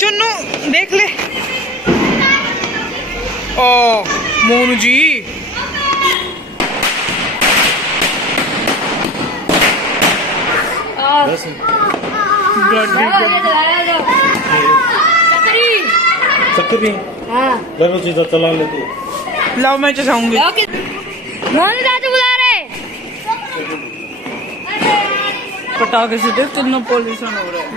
चुन्नू देख ले। ओ मोनू जी चक्री चीज़ चला ले तू। लाओ मैं चलाऊंगी। मोनू दादू बुला रहे। पटाखे से देख कितना पॉल्यूशन हो रहा है।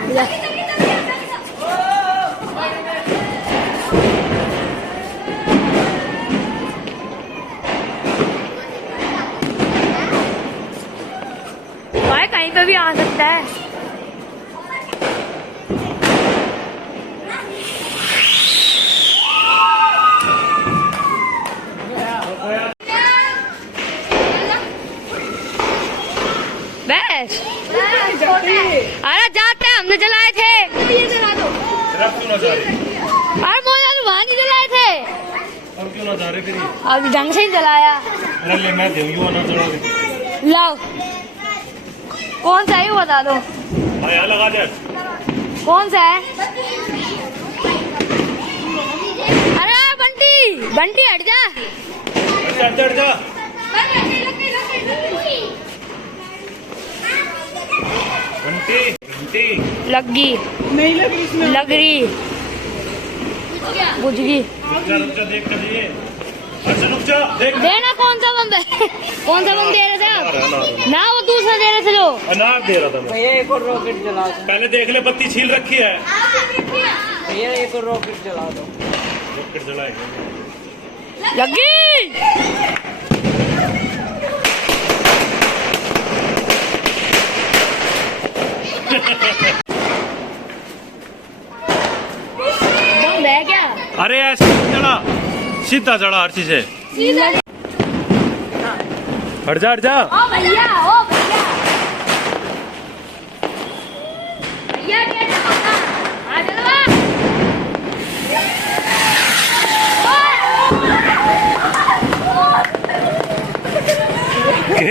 भाई कहीं पे भी आ सकता है। बस अरे जाते हैं, हमने जलाए थे। ये जला दो। अरे मोना तो वहाँ नहीं जलाए थे। अब क्यों ना जा रहे फिर? अब ढंग से ही जलाया। अरे ले मैं दूंगी ना जला दे। लाओ कौन सा है वो बता दो। यहाँ लगा दे। कौन सा है? अरे बंटी बंटी हट जा। हट जा। घंटी घंटी लगी नहीं लग रही इसमें। लग रही बुझ गई। रुक जा देख कर ये। अच्छा रुक जा देख। देना कौन सा बम है? कौन सा बम दे रहे थे आप? ना वो दूसरा दे रहे थे जो। अनार दे रहा था मैं। भैया एक और रॉकेट जला दो। पहले देख ले बत्ती छील रखी है। भैया एक और रॉकेट जला दो। रॉकेट जलाएंगे। लगी बम है क्या? अरे ऐसे चढ़ा सीधा चढ़ा हर चीज से। हट जा। ओ भैया भैया क्या चलाता? आ चलवा।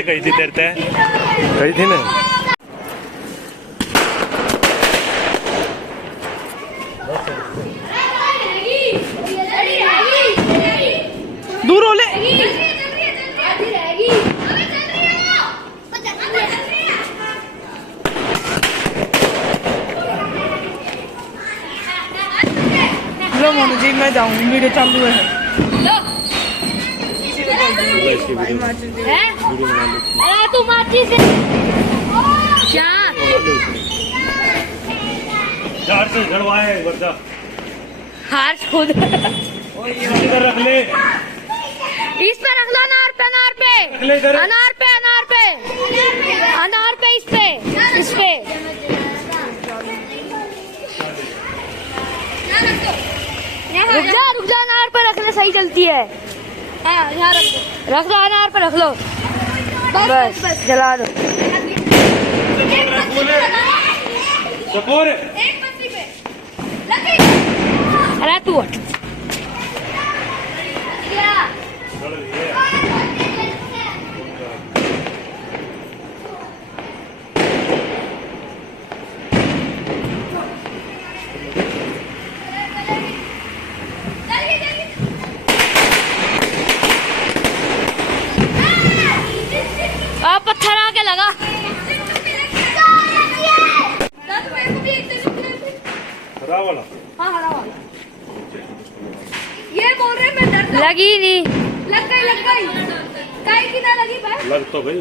कही थी तेरते कही थी ना। दूर हो ले। लो मोनू जी मैं जाऊंगी, वीडियो चालू है। अरे तू माचिस से क्या चार से झड़वाए बच्चा। हार खुद इधर रख ले। इस पे रख लो। अनार पे रख ले इधर। अनार पे इस पे रुक जा अनार पे रखने सही चलती है। हाँ यहाँ रख दो अनार पे रख लो। बस जला दो। अरे तू हट। पत्थर आके लगा। हरा वाला। हाँ हरा वाला। ये बोल रहे मैं डरता। लगी नहीं। लग गई काई की ना लगी भाई। लग तो गई।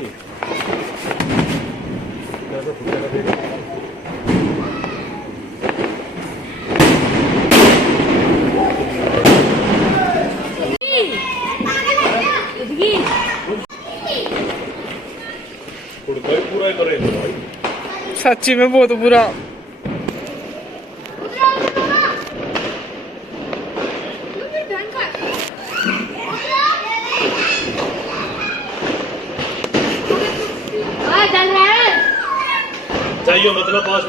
पूरा करे सच्ची में बहुत बुरा। चाहिए मतलब पास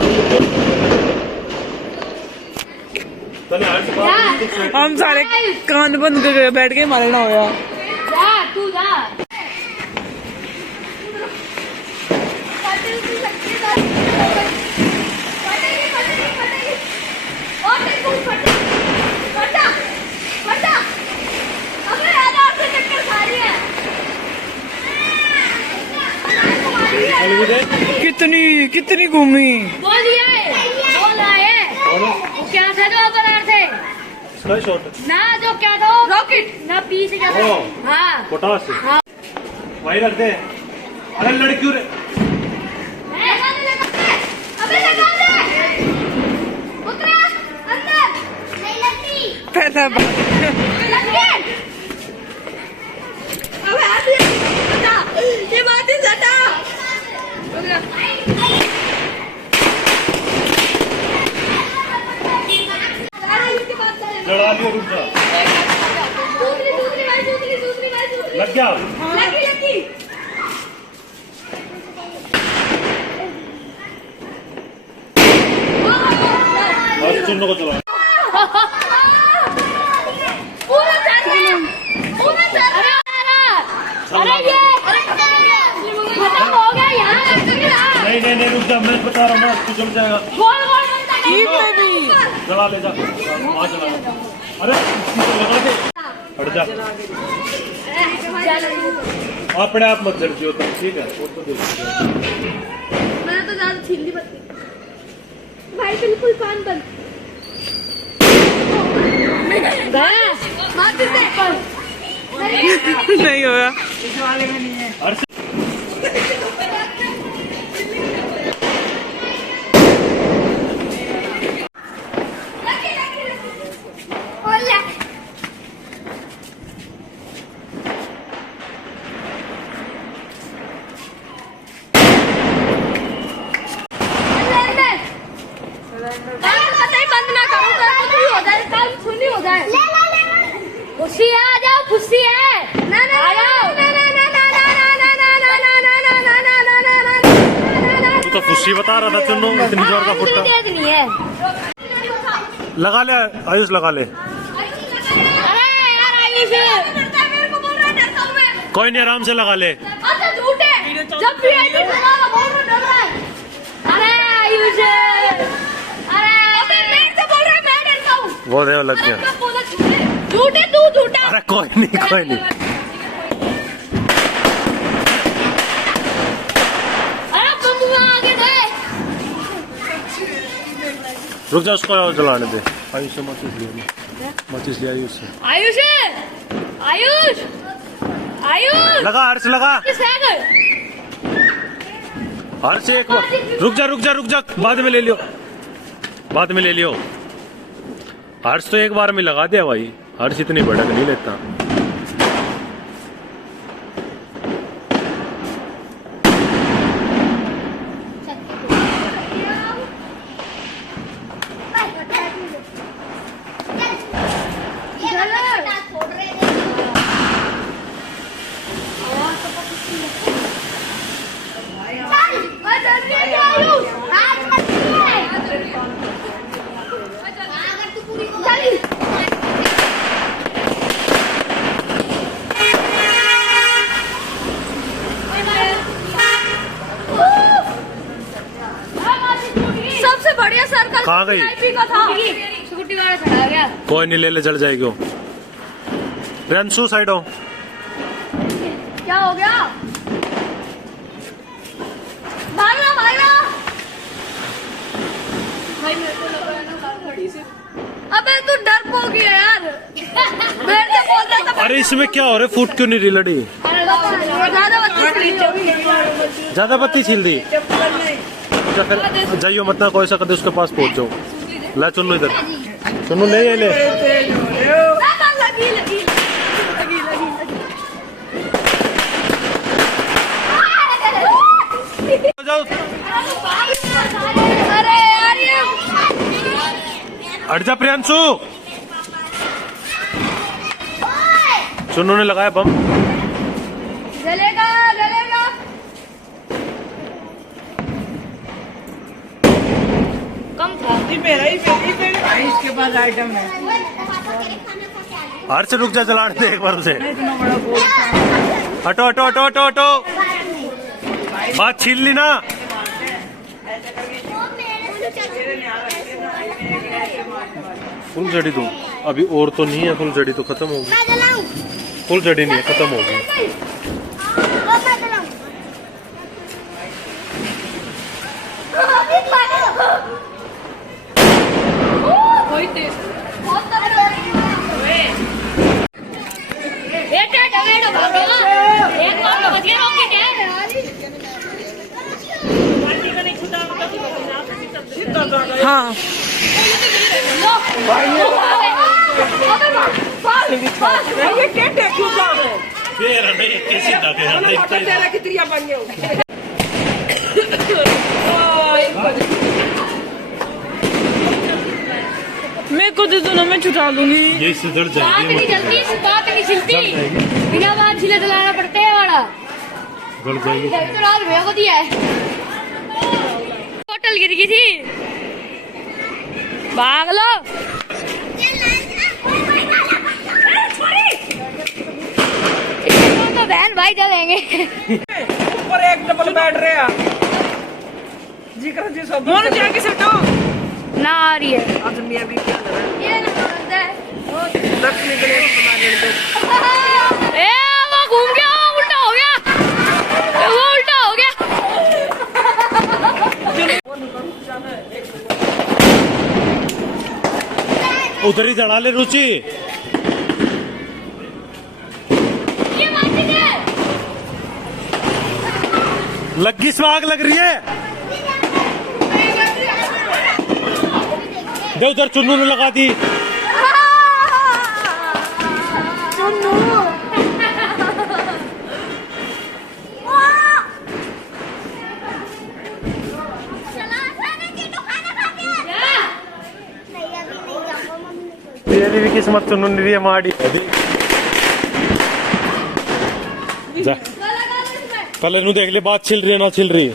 हम सारे कान बंद करके बैठ के मारना होया। तू जा। चल भी दे। कितनी कितनी घूमी। बोल दिया है, बोल रहा है। वो क्या था जो आप बना रहे थे? स्काई शॉट ना जो क्या था? रॉकेट ना पी से क्या था? ओ। हाँ पोटास हाँ। वही रख दे। अरे लड़कियों रे अबे लगा दे। उतरा अंदर नहीं लगती। पहला बात अबे आती हटा, ये बात ही हटा। लड़ा लियो रुक जा। लग गया लगी बस चुन्नों को चला। पूरा अरे ये खत्म हो गया यहाँ। नहीं रुक जा, मैं बता रहा हूँ ना, तू जम जाएगा। ठीक में भी। चला ले जा, वहाँ चला ले। अरे इसकी तो लगा दे, हट जा। अपने आप मत जल जियो, ठीक है? वो तो देख। मैंने तो ज्यादा छीन ली बत्ती भाई, बिल्कुल कान बंद। नहीं होगा। अर्श बंद ना करो, कुछ भी हो जाए, काम सुनी हो जाए। खुशी है, आ जाओ, खुशी है। ना ना आ जाओ। तू तो खुशी बता रहा था चुन्नू, इतनी जोर का फुट्टा। नहीं है। लगा ले आयुष, लगा ले। अरे यार आयुष मेरे को बोल रहा है डरता हूँ मैं। कोई नहीं, आराम से लगा ले। अच्छा झूठ है, जब भी आयुष बोल रहा डर रहा है। अरे आयुष, अरे अबे मेरे से बोल रहा है, मैं डरता हूँ। वो देखो लग गया। झूठ है तू, झूठा। अरे कोई नहीं। अरे बम्बू आगे दे। रुक जा, उसको जलाने दे। आयुष से मचीस लिया, मचीस लिया आयुष से। आयुष आयुष आयुष लगा हर्ष, लगा हर्ष। एक बार रुक जा, बाद में ले लियो, बाद में ले लियो। हर्ष तो एक बार में लगा दिया भाई, हर्ष इतनी भड़क नहीं लेता। सबसे बढ़िया सर्कल कहाँ गई? VIP का था। स्कूटी वाला खड़ा गया। कोई नहीं, ले जल जाएगी वो। प्रियांशु साइड हो। क्या हो गया? भागना भाई, मेरे को लग रहा है ना कार खड़ी से। अबे तू डरपोक है यार। मेरे से बोलता था। अरे इसमें क्या हो रहा है, फूट क्यों नहीं रही लड़ी? ज्यादा बत्ती छील दी। अच्छा फिर जाइयो मत ना, कोई सा कर उसके पास पहुंच जाओ। ला चुन्नू इधर, चुन्नू ले ले। जाओ, अरे यार ये हट जा प्रियांशु। चुन्नू ने लगाया बम। जलेगा। कम था। मेरा ही इसके पास आइटम है। हर से रुक जा, जलाने दे एक बार उसे। इतना बड़ा गोल। हटो। बात छीन ली ना। फुल जड़ी दो, अभी और तो नहीं है। फुल जड़ी तो खत्म होगी। फुल जड़ी नहीं है, खत्म होगी। कोई तेज बहुत एक डबेड़ भागेगा एक बार में बच गया रोके क्या हाँ ये टेटे क्यों जा रहे हैं? फिर नहीं कैसी दागे तेरा कितनी बन गए? मैं खुद दोनों में छुटा लूंगी। ये सुधर बात जाएगी नहीं जल्दी बात नहीं छिलती बिना बात छिले चलाना पड़ता है वाला गड़ जाएगी। तो रात भैया को दिया है होटल गिर गई थी भाग लो तो बहन भाई चलेंगे ऊपर एक डबल बेड रहे हैं। जी कर जी सब। मोन जाके सटो। ना आ रही है आज मियां भी क्या कर रहा ये ना बोलता है है? लक्ष्मी गणेश बना लेते। ए वो घूम गया वो उल्टा हो गया वो उल्टा हो गया उधर ही चढ़ा ले रुचि। ये बात है लगी स्वाग लग रही है। दे उधर चुन्नू ने लगा दी। तेरी भी किस्मत चुन्नू ने दी माड़ी। जा पहले नू देख ले बात छिल रही है ना छिल रही।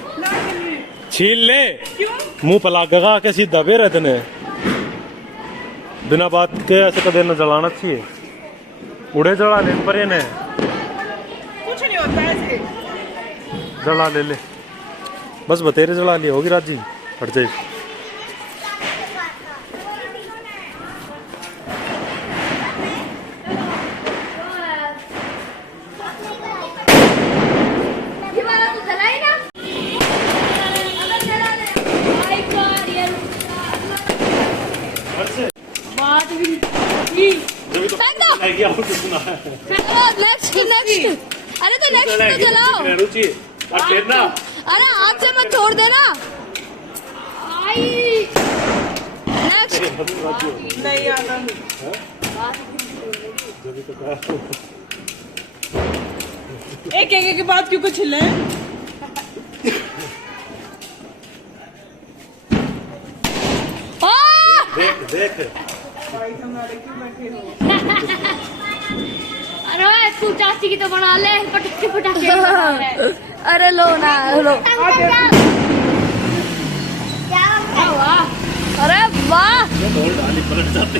छील ले मुंह पला गगा के सीधा बे रहते ने बिना बात के ऐसे कदे न जलाना चाहिए। उड़े जला ले पर ने कुछ नहीं होता ऐसे। जला ले बस बतेरे जला लिए होगी राजी हट जाए। ये वाला तो चलाई ना अगर चला ले भाई का रियल बात भी नेक्स्ट अरे तो नेक्स्ट तो चलाओ रुचि ना अरे हाथ से मत छोड़ देना नेक्स्ट नहीं आता। एक एक की बात क्यों कुछ ले? देख देख भाई हमारे क्यों बैठे हो? अरे तू चाची की तो बना ले पटाखे पटाखे बना ले अरे लो ना लो अरे वाह पलट जाते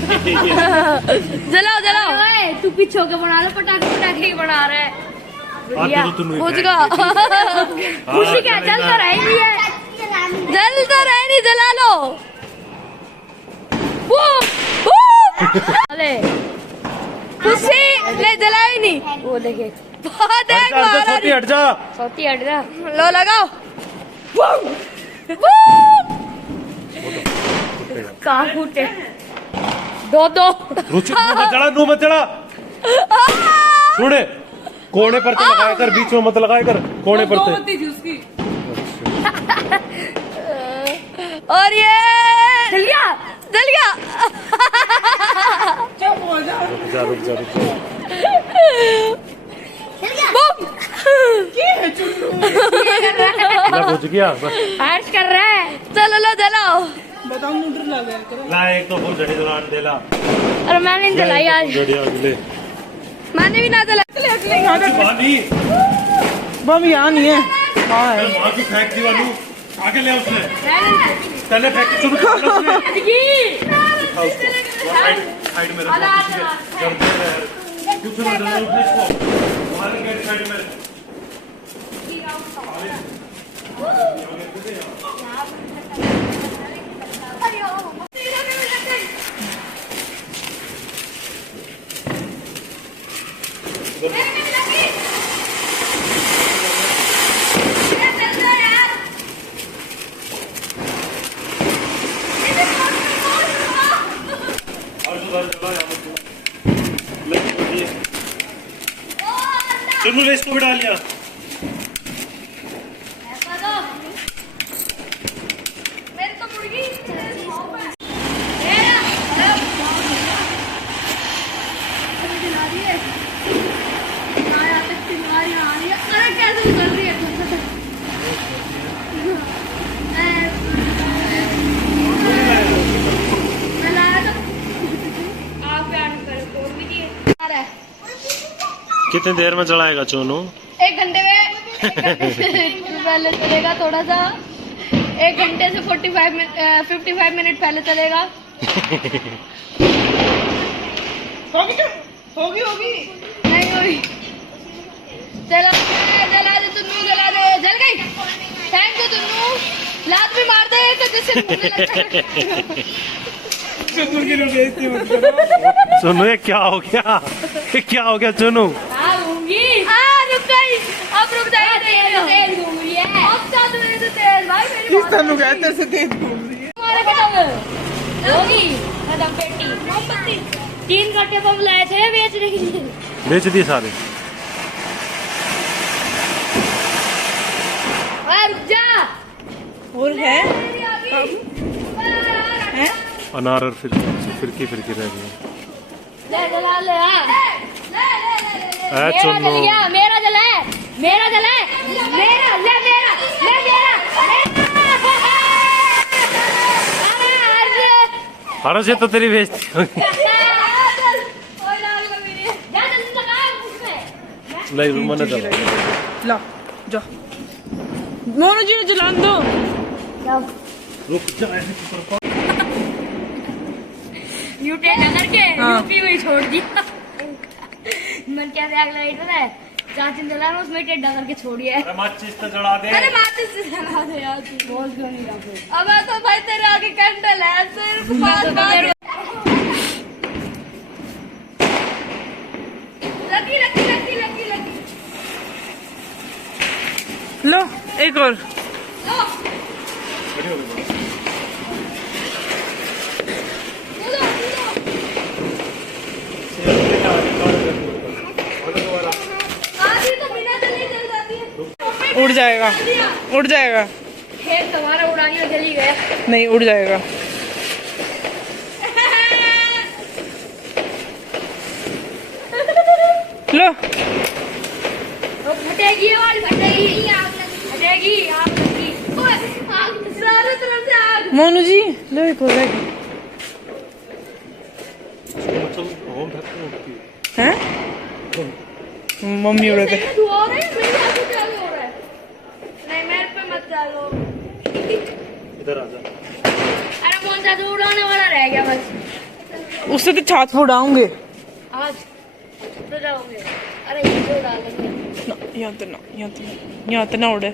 जलाओ जलाओ तू पीछे होके बना ले पटाखे पटाखे ही बना रहे बुझ गया खुशी क्या जल तो रही नहीं है जल तो रही नहीं जला लो अरे खुशी ले जलाई नहीं वो देखे बहुत एक बार हट जा सोती हट जा लो लगाओ कहाँ फूटे दो दो रुचि नू मत चढ़ा सुने कोने पर तो लगाया कर बीच में मत लगाया कर कोने पर से थी उसकी। और ये जल गया चुप हो जा। रुक जा बूम ये है चुन्नू। बुझ गया बस हर्ष कर रहा है चलो लो जलाओ बताओ नूडल ला गया करो। ला एक तो फुल झड़ी दुलान दे ला अरे मैंने नहीं जलाई आज झड़ी आग ले मैंने भी ना जलाई पानी बम यहाँ नहीं है। हाँ है। वहां की फेंक दी वालू आगे ले उसने पहले फेंक चुन साइड में रखो कुछ ना डरो इसको हमारे गेट साइड में चुनू ने इसको भी डाल लिया। मेरे तो मुर्गी अरे कैसे कर रही है मैं लाया तो आप कितनी देर में चढ़ाएगा चुनू? 1 घंटे में पहले चलेगा थोड़ा सा। 1 घंटे से 55 मिनट पहले चलेगा। होगी नहीं हुई। चला जला दे तुन्नू, जला दे। जल गई। Thank you Tunnu. लात भी मार दे तो जिससे मुंह में लगता है। चुनू ये क्या हो गया? ये क्या हो गया चुनू? रुक गई। अब रुक जाएगी। तेज घूम रही है। अब चाह तो मेरे से तेज भाई मेरी इस तनु कहते से तेज घूम रही है। हमारे खत्म होगी खत्म पेटी मोमबत्ती। 3 घंटे बम लाए थे बेचने के लिए। बेच दिए सारे। रुक जा। और है हैं? अनार और फिरकी रह गई। ले जला ले। ए चुनू मेरा जल गया। मेरा जला है। मेरा जला है। मेरा ले मेरा ले मेरा। अरे से तो तेरी बेइज्जती होगी। नहीं मैंने चला। ला जा मोनू जी जला दो। रुक जा। न्यूट्रेन नगर के हाँ। यूपी में छोड़ दिया। मन क्या आग लगाई था चाचिन जला रहा उसमें टेढ़ा करके छोड़ी है। माचिस तो जला दे। अरे माचिस से जला दे यार तू बोल क्यों नहीं रहा? अब तो भाई तेरे आगे कैंडल है तेरे को बात लगी। लो एक और। उड़ जाएगा उड़ जाएगा। खेत तुम्हारा उड़ानी में चली गया। नहीं उड़ जाएगा। लो फटेगी और फटेगी फटेगी आग लगी। सारे तरफ से आग। मोनू जी लो एक और हैं? मम्मी उड़े थे। धुआं हो रहा है मेरे आगे चालू हो रहा है। नहीं मेरे पे मत डालो। इधर आजा। अरे कौन सा तो उड़ाने वाला रह गया बस। उससे तो छात फोड़ाऊंगे। आज तो जाओगे। अरे ये तो डालेंगे। यहाँ तो ना उड़े।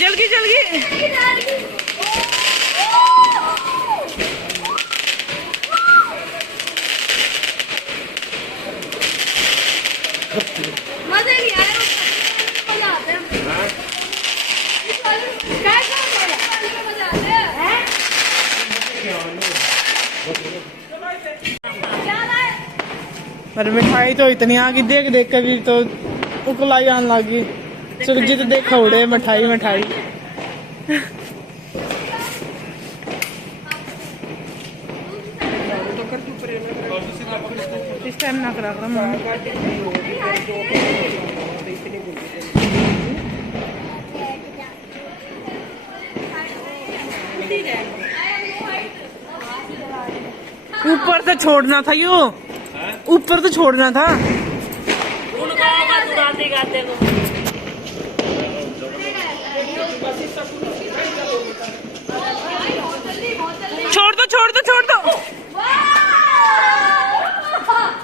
जल गई। मजा नहीं आया। मजा आता है। मजा आता है। अरे मिठाई तो इतनी आ गई देख देख के भी तो उकलाई आने लगी। सुरजी तो देखा उड़े मिठाई। इस टाइम ना करा ऊपर से छोड़ना था यो। ऊपर तो छोड़ना था। छोड़ दो।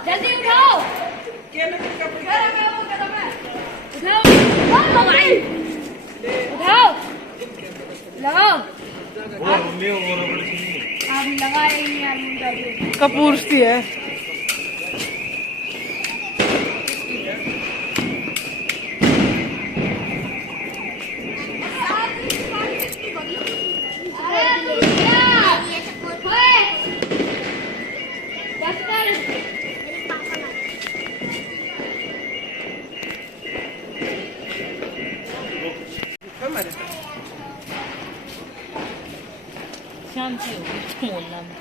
जल्दी उठाओ। उठाओ लगाओ। आप लगाए ही नहीं। कपूर सी है। अरे सी होगी मोहल्ला में।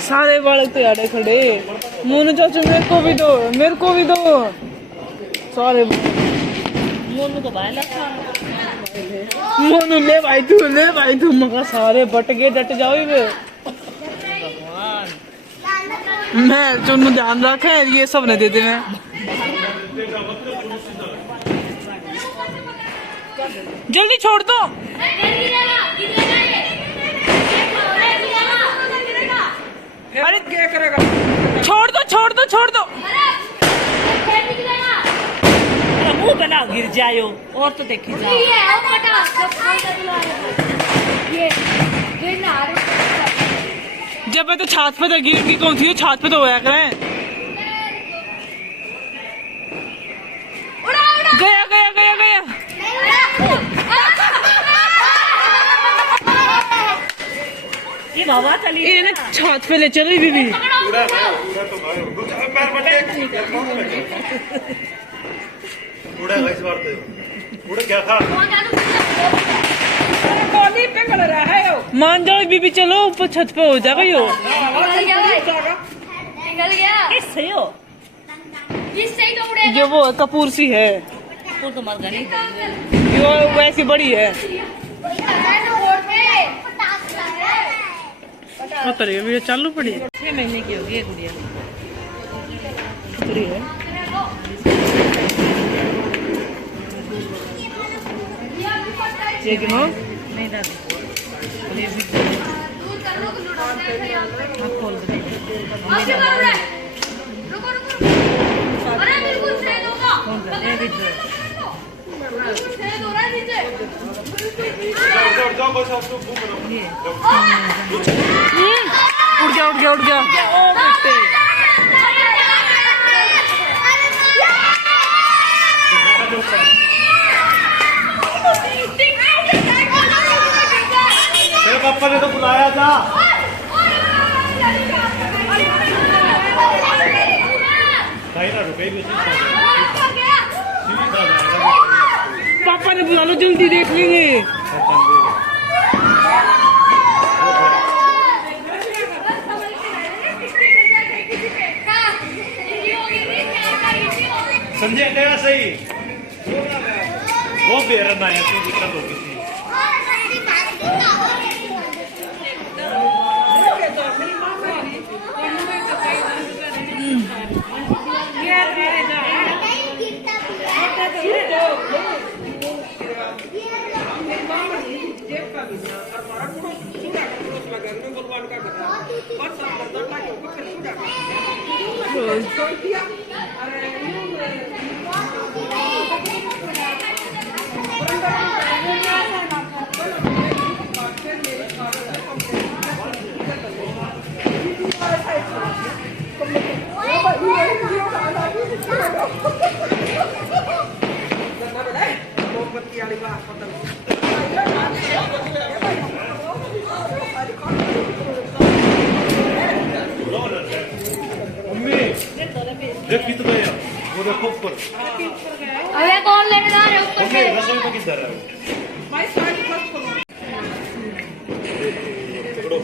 सारे बालक तो यार खड़े। मोनू चाचू मेरे को भी दो, मेरे को भी दो। सारे मोनू को बाहर लगा। मोनू ले भाई तू मगर सारे बट गए, डट जाओ बे। मैं चुनू ध्यान रखे, ये सब ने दे दे मैं। जल्दी छोड़ दो। अरे क्या करेगा? छोड़ दो। मुंह बना गिर जायो और तो देखी जाओ। जब मैं तो छात पे था, गिर की कौन थी? छात पे तो होया करें। गया। ये हवा चली ये ना छात पे ले चलो बीबी। इस बार तो क्या था? मान जाओ बीबी, चलो ऊपर छत पे हो जाएगा यो। किससे हो? ये वो कपूर सी है, वो तो मर गई। यो वैसी बड़ी है। वीडियो चालू पड़ी है। 6 महीने की होगी ये गुड़िया। उतरी है। ये क्यों? नहीं दादी खोल दे। उड़ गया। तेरे पापा ने तो बुलाया था। पापा ने बुला लो, जल्दी देख लेंगे। संजय तेरा सही वो बेरना है, तो दिक्कत होगी थी। देख कितना है वो, देखो ऊपर। अबे कौन लेने जा रहे हो ऊपर से? रसोई में किधर है? पकड़ो।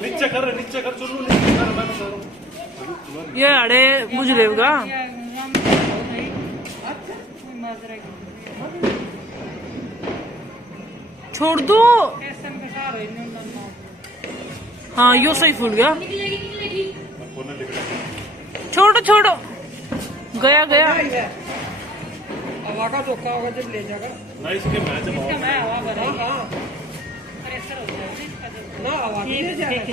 नीचे कर चुल्लू नीचे कर मैं बता रहा हूँ। ये अड़े बुझलेगा छोड़ दो। हाँ यो सही फूल गया। छोड़ो छोड़ो गया गया। हवा का धोखा होगा जब ले जाएगा ना इसके मैच ना हवा की ले जाएगा।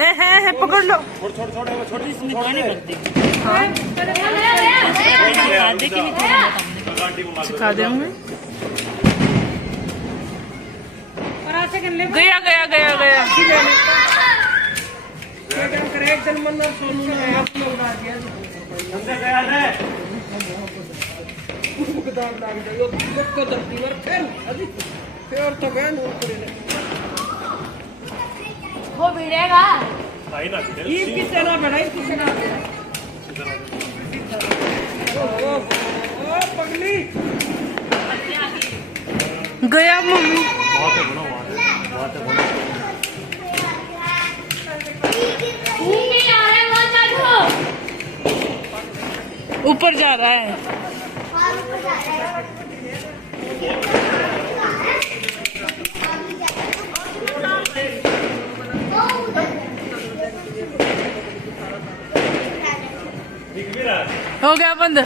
है पकड़ लो। छोड़ छोड़ छोड़ छोड़ इसमें गाने पड़ते सिखा देंगे। गया गया गया गया। एकदम मन्ना सोनू ने आपने उड़ा दिया अंदर गया है मुकदार लाग जाएगा को धरती पर फिर तो गया नूर करे वो भिड़ेगा। आई ना ये किसे ना बढ़ाई किसे ना ओ पगली गया मम्मी। बहुत है बना बहुत है बना नहीं आ रहा है बहुत चालू। ऊपर जा रहा है। हो गया बंद।